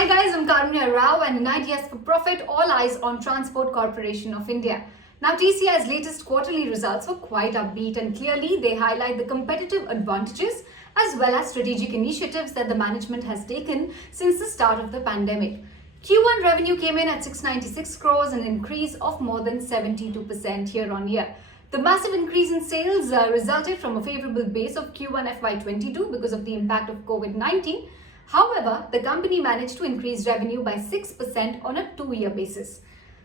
Hi guys, I'm Karunya Rao and in Ideas for Profit, all eyes on Transport Corporation of India. Now TCI's latest quarterly results were quite upbeat and clearly they highlight the competitive advantages as well as strategic initiatives that the management has taken since the start of the pandemic. Q1 revenue came in at 696 crores, an increase of more than 72% year on year. The massive increase in sales resulted from a favorable base of Q1 FY22 because of the impact of COVID-19. However, the company managed to increase revenue by 6% on a 2-year basis.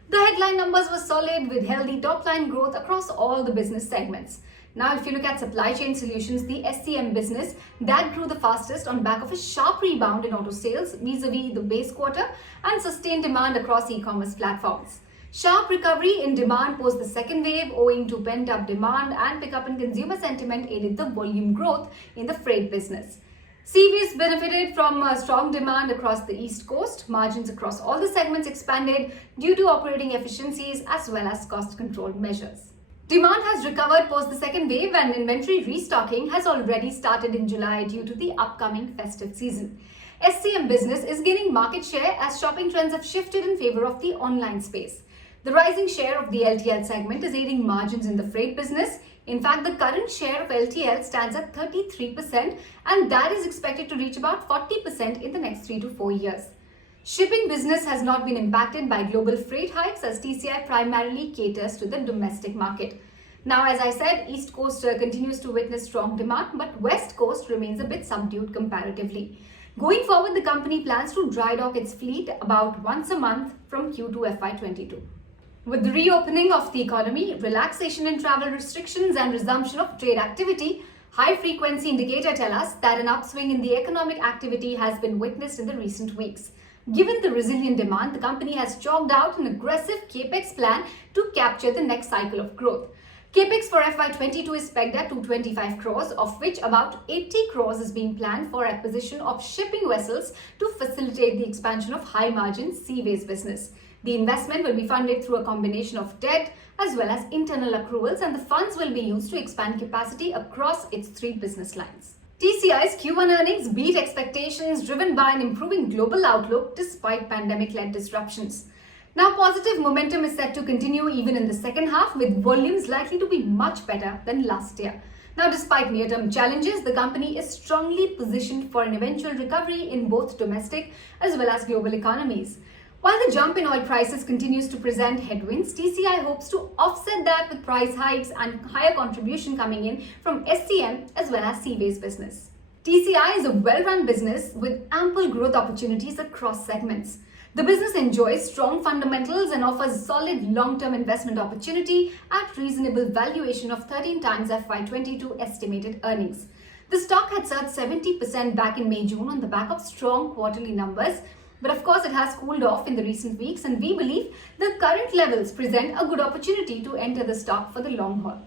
The headline numbers were solid with healthy top-line growth across all the business segments. Now, if you look at supply chain solutions, the SCM business, that grew the fastest on back of a sharp rebound in auto sales vis-a-vis the base quarter and sustained demand across e-commerce platforms. Sharp recovery in demand post the second wave owing to pent-up demand and pickup in consumer sentiment aided the volume growth in the freight business. CVs benefited from strong demand across the East Coast. Margins across all the segments expanded due to operating efficiencies as well as cost control measures. Demand has recovered post the second wave and inventory restocking has already started in July due to the upcoming festive season. SCM business is gaining market share as shopping trends have shifted in favor of the online space. The rising share of the LTL segment is aiding margins in the freight business. In fact, the current share of LTL stands at 33% and that is expected to reach about 40% in the next 3 to 4 years. Shipping business has not been impacted by global freight hikes as TCI primarily caters to the domestic market. Now, as I said, East Coast continues to witness strong demand, but West Coast remains a bit subdued comparatively. Going forward, the company plans to dry dock its fleet about once a month from Q2 FY22. With the reopening of the economy, relaxation in travel restrictions and resumption of trade activity, high-frequency indicators tell us that an upswing in the economic activity has been witnessed in the recent weeks. Given the resilient demand, the company has chalked out an aggressive capex plan to capture the next cycle of growth. Capex for FY22 is pegged at 225 crores, of which about 80 crores is being planned for acquisition of shipping vessels to facilitate the expansion of high-margin seaways business. The investment will be funded through a combination of debt as well as internal accruals, and the funds will be used to expand capacity across its 3 business lines. TCI's Q1 earnings beat expectations driven by an improving global outlook despite pandemic-led disruptions. Now, positive momentum is set to continue even in the second half with volumes likely to be much better than last year. Now, despite near-term challenges, the company is strongly positioned for an eventual recovery in both domestic as well as global economies. While the jump in oil prices continues to present headwinds, TCI hopes to offset that with price hikes and higher contribution coming in from SCM as well as seaways business. TCI is a well-run business with ample growth opportunities across segments. The business enjoys strong fundamentals and offers solid long-term investment opportunity at reasonable valuation of 13 times FY22 estimated earnings. The stock had surged 70% back in May-June on the back of strong quarterly numbers. But of course, it has cooled off in the recent weeks and we believe the current levels present a good opportunity to enter the stock for the long haul.